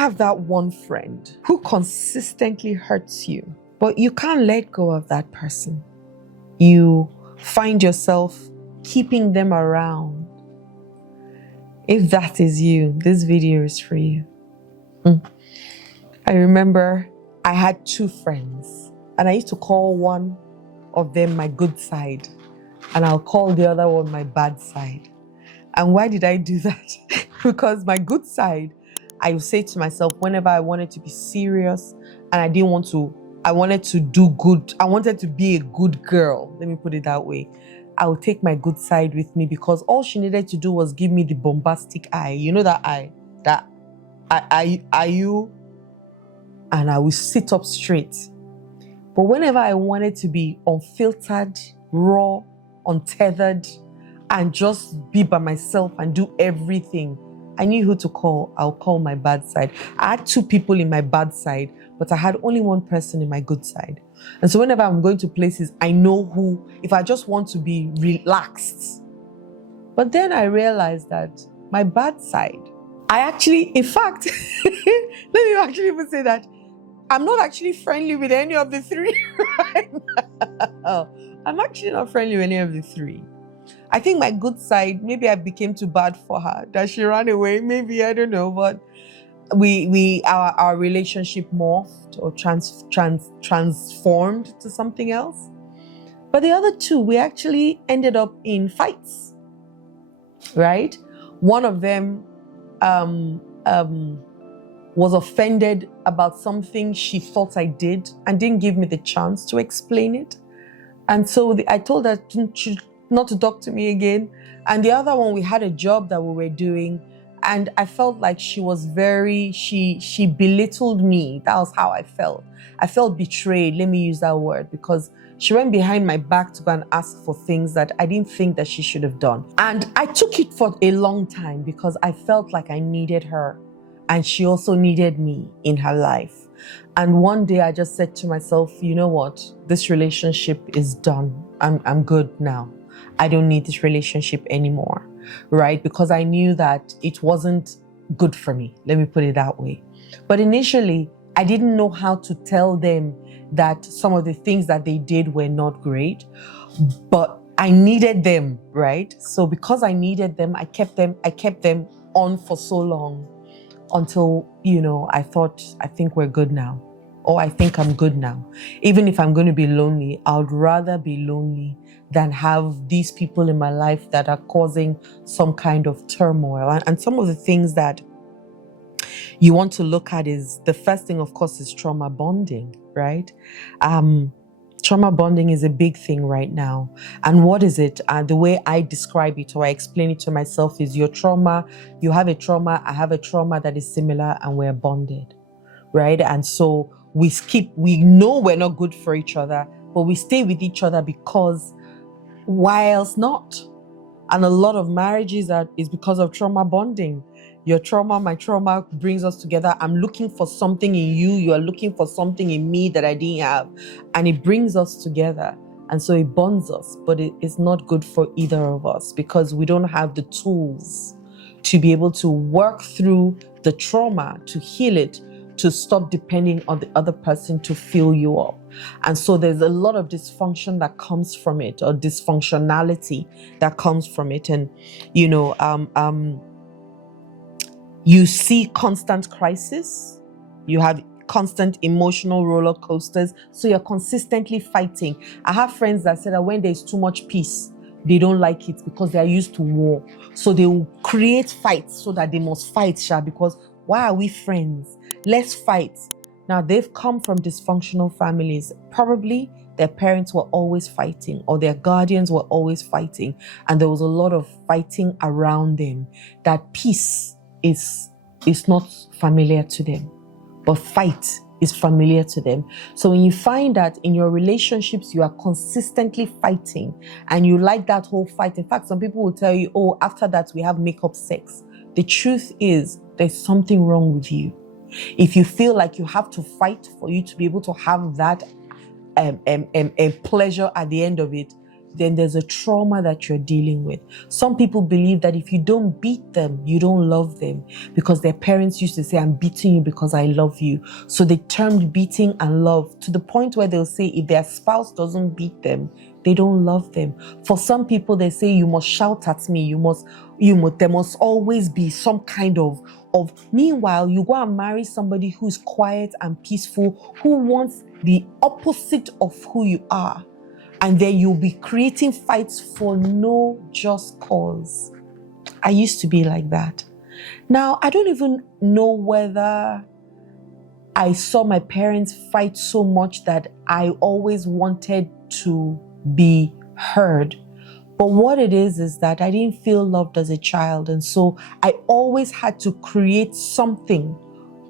have that one friend who consistently hurts you, but you can't let go of that person? You find yourself keeping them around. If that is you, this video is for you. I remember I had two friends, and I used to call one of them my good side, and I'll call the other one my bad side. And why did I do that? Because my good side, I would say to myself whenever I wanted to be serious and I wanted to do good, I wanted to be a good girl, let me put it that way, I would take my good side with me, because all she needed to do was give me the bombastic eye. You know that eye? That, are you? And I would sit up straight. But whenever I wanted to be unfiltered, raw, untethered, and just be by myself and do everything, I knew who to call. I'll call my bad side. I had two people in my bad side, but I had only one person in my good side. And so whenever I'm going to places, I know who, if I just want to be relaxed. But then I realized that my bad side, I actually, in fact, let me actually even say that I'm not actually friendly with any of the three right now. I'm actually not friendly with any of the three. I think my good side, maybe I became too bad for her, that she ran away, maybe, I don't know, but our relationship morphed or transformed to something else. But the other two, we actually ended up in fights, right? One of them was offended about something she thought I did and didn't give me the chance to explain it. And so I told her not to talk to me again. And the other one, we had a job that we were doing, and I felt like she was she belittled me. That was how I felt. I felt betrayed, let me use that word, because she went behind my back to go and ask for things that I didn't think that she should have done. And I took it for a long time because I felt like I needed her, and she also needed me in her life. And one day I just said to myself, you know what? This relationship is done. I'm good now. I don't need this relationship anymore, right? Because I knew that it wasn't good for me. Let me put it that way. But initially, I didn't know how to tell them that some of the things that they did were not great, but I needed them, right? So because I needed them, I kept them on for so long until, I thought, I think we're good now. Or I think I'm good now. Even if I'm going to be lonely, I would rather be lonely than have these people in my life that are causing some kind of turmoil. And some of the things that you want to look at is, the first thing, of course, is trauma bonding, right? Trauma bonding is a big thing right now. And what is it? The way I describe it, or I explain it to myself, is your trauma, you have a trauma, I have a trauma that is similar, and we're bonded, right? And so we know we're not good for each other, but we stay with each other because why else not? And a lot of marriages is because of trauma bonding. Your trauma, my trauma brings us together. I'm looking for something in you. You are looking for something in me that I didn't have. And it brings us together. And so it bonds us, but it's not good for either of us because we don't have the tools to be able to work through the trauma, to heal it, to stop depending on the other person to fill you up. And so there's a lot of dysfunction that comes from it, or dysfunctionality that comes from it. And, you see constant crisis, you have constant emotional roller coasters, so you're consistently fighting. I have friends that say that when there's too much peace, they don't like it because they are used to war. So they will create fights so that they must fight, because why are we friends? Let's fight. Now, they've come from dysfunctional families. Probably their parents were always fighting, or their guardians were always fighting. And there was a lot of fighting around them, that peace is not familiar to them, but fight is familiar to them. So when you find that in your relationships, you are consistently fighting and you like that whole fight. In fact, some people will tell you, oh, after that we have makeup sex. The truth is, there's something wrong with you. If you feel like you have to fight for you to be able to have that pleasure at the end of it, then there's a trauma that you're dealing with. Some people believe that if you don't beat them, you don't love them, because their parents used to say, I'm beating you because I love you. So they termed beating and love to the point where they'll say if their spouse doesn't beat them, they don't love them. For some people, they say you must shout at me, there must always be some kind of. Meanwhile, you go and marry somebody who's quiet and peaceful, who wants the opposite of who you are. And then you'll be creating fights for no just cause. I used to be like that. Now, I don't even know whether I saw my parents fight so much that I always wanted to be heard. But what it is that I didn't feel loved as a child. And so I always had to create something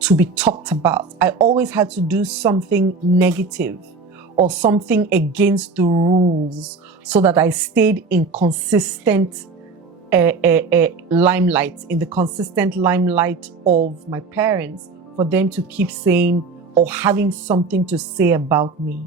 to be talked about. I always had to do something negative or something against the rules so that I stayed in consistent limelight, in the consistent limelight of my parents, for them to keep saying or having something to say about me.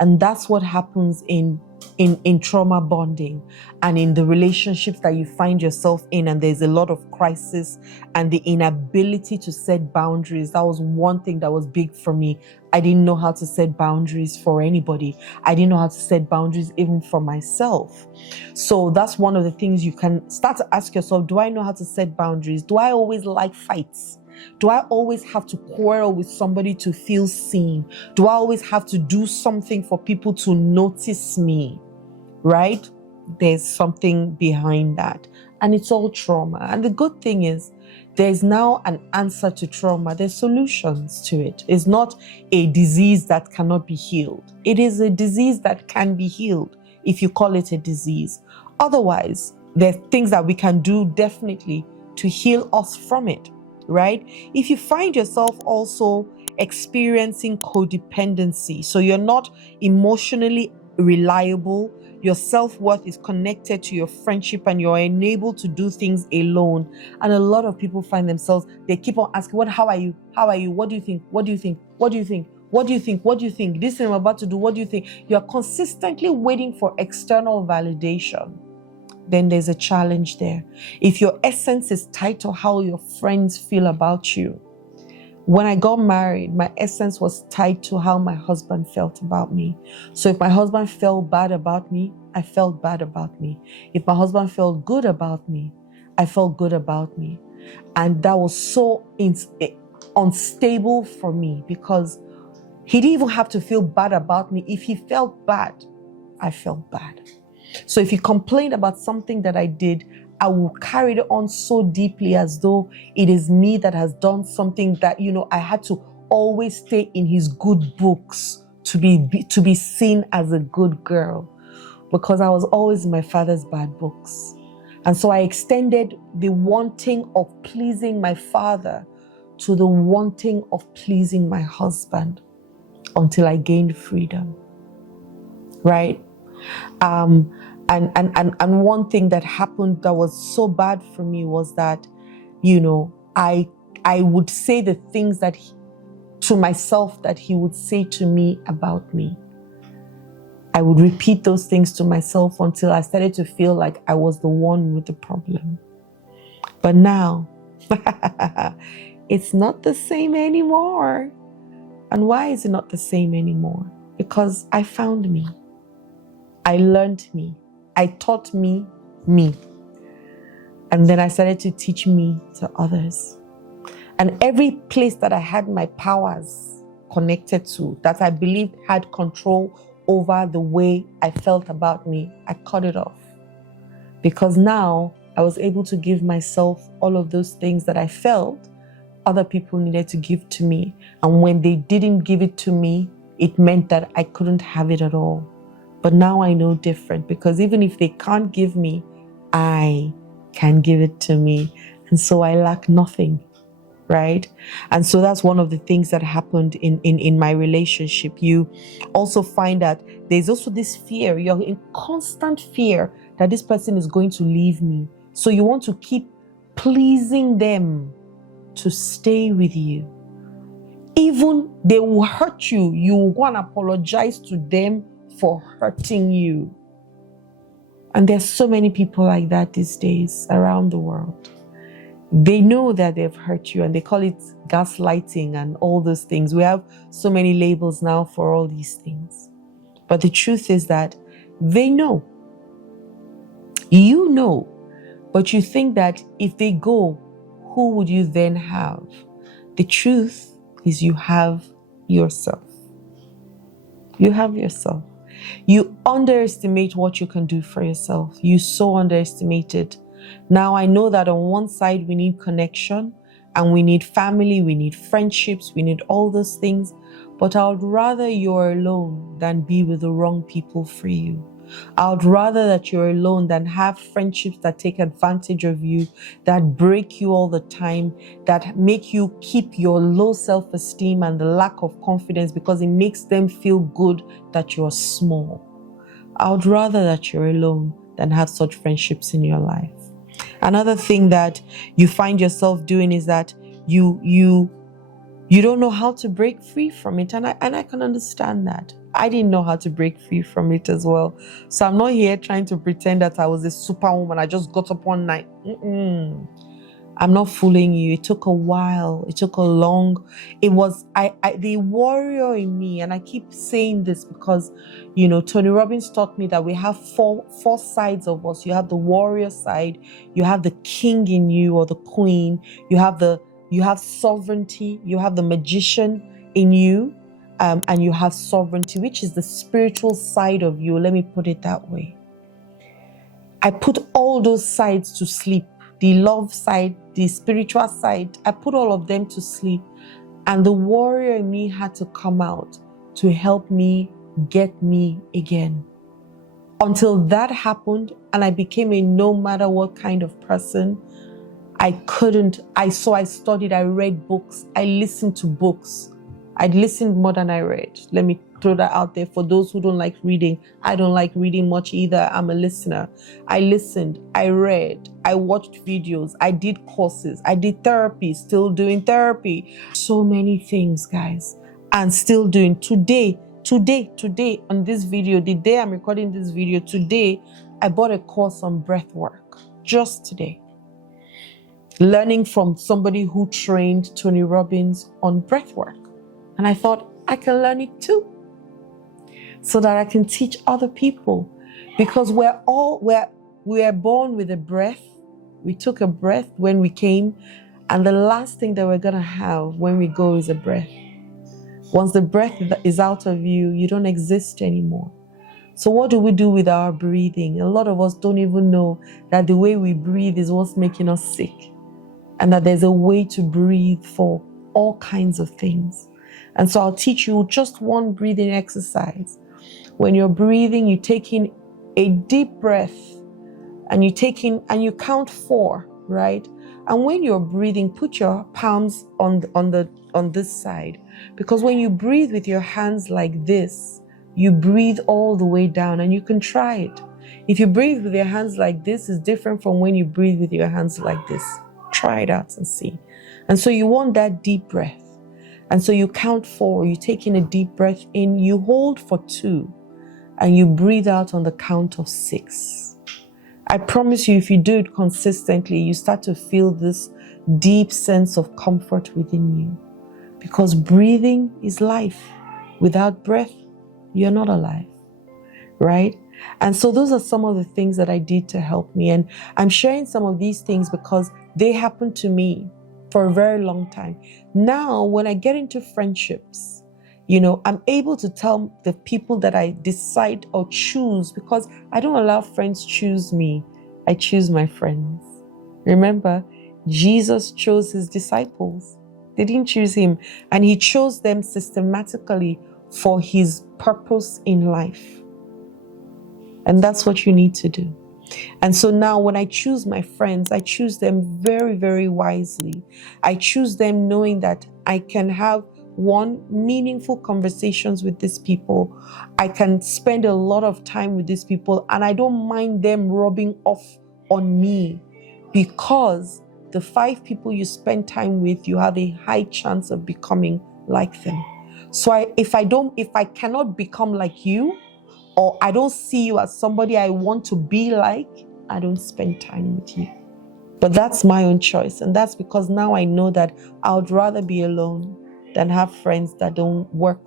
And that's what happens in trauma bonding and in the relationships that you find yourself in, and there's a lot of crisis and the inability to set boundaries. That was one thing that was big for me. I didn't know how to set boundaries for anybody. I didn't know how to set boundaries even for myself. So that's one of the things you can start to ask yourself, do I know how to set boundaries? Do I always like fights? Do I always have to quarrel with somebody to feel seen? Do I always have to do something for people to notice me? Right? There's something behind that. And it's all trauma. And the good thing is, there's now an answer to trauma. There's solutions to it. It's not a disease that cannot be healed. It is a disease that can be healed if you call it a disease. Otherwise, there's things that we can do definitely to heal us from it. Right? If you find yourself also experiencing codependency, so you're not emotionally reliable, your self-worth is connected to your friendship and you're unable to do things alone. And a lot of people find themselves, they keep on asking, how are you? How are you? What do you think? What do you think? What do you think? What do you think? What do you think? This thing I'm about to do, what do you think? You're consistently waiting for external validation. Then there's a challenge there. If your essence is tied to how your friends feel about you. When I got married, my essence was tied to how my husband felt about me. So if my husband felt bad about me, I felt bad about me. If my husband felt good about me, I felt good about me. And that was so unstable for me, because he didn't even have to feel bad about me. If he felt bad, I felt bad. So if he complained about something that I did, I will carry it on so deeply as though it is me that has done something that, I had to always stay in his good books to be seen as a good girl, because I was always in my father's bad books. And so I extended the wanting of pleasing my father to the wanting of pleasing my husband until I gained freedom. Right? And one thing that happened that was so bad for me was that, I would say the things that to myself that he would say to me about me. I would repeat those things to myself until I started to feel like I was the one with the problem. But now, it's not the same anymore. And why is it not the same anymore? Because I found me. I learned me. I taught me. And then I started to teach me to others. And every place that I had my powers connected to, that I believed had control over the way I felt about me, I cut it off. Because now I was able to give myself all of those things that I felt other people needed to give to me. And when they didn't give it to me, it meant that I couldn't have it at all. But now I know different, because even if they can't give me, I can give it to me. And so I lack nothing, right? And so that's one of the things that happened in my relationship. You also find that there's also this fear. You're in constant fear that this person is going to leave me. So you want to keep pleasing them to stay with you. Even they will hurt you, you will go and apologize to them for hurting you. And there's so many people like that these days around the world. They know that they've hurt you, and they call it gaslighting and all those things. We have so many labels now for all these things. But the truth is that they know. You know, but you think that if they go, who would you then have? The truth is you have yourself. You have yourself. You underestimate what you can do for yourself. You so underestimate it. Now I know that on one side we need connection and we need family, we need friendships, we need all those things. But I would rather you're alone than be with the wrong people for you. I would rather that you're alone than have friendships that take advantage of you, that break you all the time, that make you keep your low self-esteem and the lack of confidence because it makes them feel good that you're small. I would rather that you're alone than have such friendships in your life. Another thing that you find yourself doing is that you don't know how to break free from it. And I can understand that. I didn't know how to break free from it as well. So I'm not here trying to pretend that I was a superwoman. I just got up one night. I'm not fooling you. It took a while. It took a long, it was, the warrior in me, and I keep saying this because, Tony Robbins taught me that we have four sides of us. You have the warrior side, you have the king in you or the queen, you have sovereignty, you have the magician in you, and you have sovereignty, which is the spiritual side of you. Let me put it that way. I put all those sides to sleep. The love side, the spiritual side, I put all of them to sleep. And the warrior in me had to come out to help me get me again. Until that happened and I became a no matter what kind of person, I studied, I read books, I listened to books. I listened more than I read. Let me throw that out there for those who don't like reading. I don't like reading much either. I'm a listener. I listened, I read, I watched videos, I did courses, I did therapy, still doing therapy. So many things, guys, and still doing. Today, on this video, the day I'm recording this video, today, I bought a course on breath work, just today. Learning from somebody who trained Tony Robbins on breath work. And I thought, I can learn it too, so that I can teach other people. Because we are born with a breath. We took a breath when we came, and the last thing that we're going to have when we go is a breath. Once the breath is out of you, you don't exist anymore. So what do we do with our breathing? A lot of us don't even know that the way we breathe is what's making us sick, and that there's a way to breathe for all kinds of things. And so I'll teach you just one breathing exercise. When you're breathing, you take in a deep breath and you count 4, right? And when you're breathing, put your palms on this side, because when you breathe with your hands like this, you breathe all the way down, and you can try it. If you breathe with your hands like this, it's different from when you breathe with your hands like this. Try it out and see. And so you want that deep breath. And so you count 4, you take in a deep breath in, you hold for 2, and you breathe out on the count of 6. I promise you, if you do it consistently, you start to feel this deep sense of comfort within you. Because breathing is life. Without breath, you're not alive, right? And so those are some of the things that I did to help me. And I'm sharing some of these things because they happened to me for a very long time. Now, when I get into friendships, I'm able to tell the people that I decide or choose, because I don't allow friends choose me. I choose my friends. Remember, Jesus chose his disciples. They didn't choose him, and he chose them systematically for his purpose in life. And that's what you need to do. And so now when I choose my friends, I choose them very, very wisely. I choose them knowing that I can have meaningful conversations with these people. I can spend a lot of time with these people, and I don't mind them rubbing off on me, because the 5 people you spend time with, you have a high chance of becoming like them. So if I cannot become like you, or I don't see you as somebody I want to be like, I don't spend time with you. But that's my own choice. And that's because now I know that I would rather be alone than have friends that don't work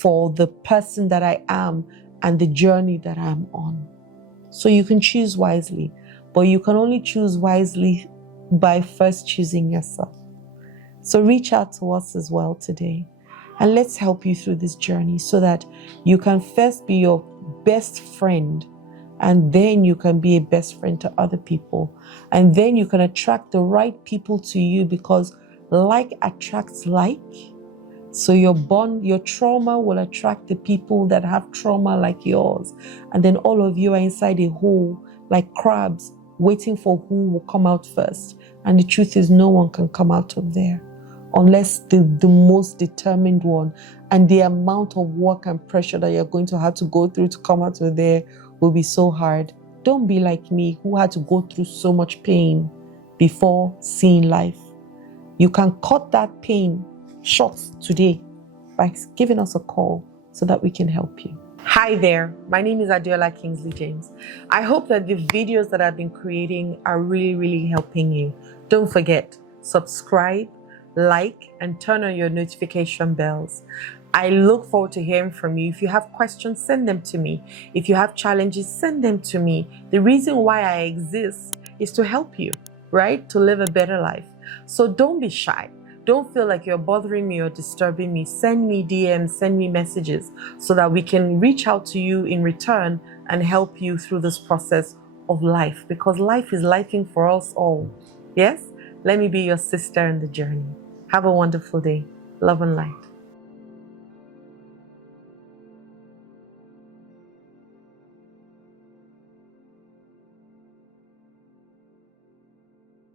for the person that I am and the journey that I'm on. So you can choose wisely, but you can only choose wisely by first choosing yourself. So reach out to us as well today, and let's help you through this journey so that you can first be your best friend, and then you can be a best friend to other people. And then you can attract the right people to you, because like attracts like. So your trauma will attract the people that have trauma like yours. And then all of you are inside a hole like crabs, waiting for who will come out first. And the truth is, no one can come out of there unless the most determined one. And the amount of work and pressure that you're going to have to go through to come out of there will be so hard. Don't be like me, who had to go through so much pain before seeing life. You can cut that pain short today by giving us a call so that we can help you. Hi there, my name is Adiola Kingsley James. I hope that the videos that I've been creating are really helping you. Don't forget, subscribe, like, and turn on your notification bells. I look forward to hearing from you. If you have questions, send them to me. If you have challenges, send them to me. The reason why I exist is to help you, right? To live a better life. So don't be shy. Don't feel like you're bothering me or disturbing me. Send me DMs, send me messages so that we can reach out to you in return and help you through this process of life, because life is lifing for us all. Yes? Let me be your sister in the journey. Have a wonderful day. Love and light.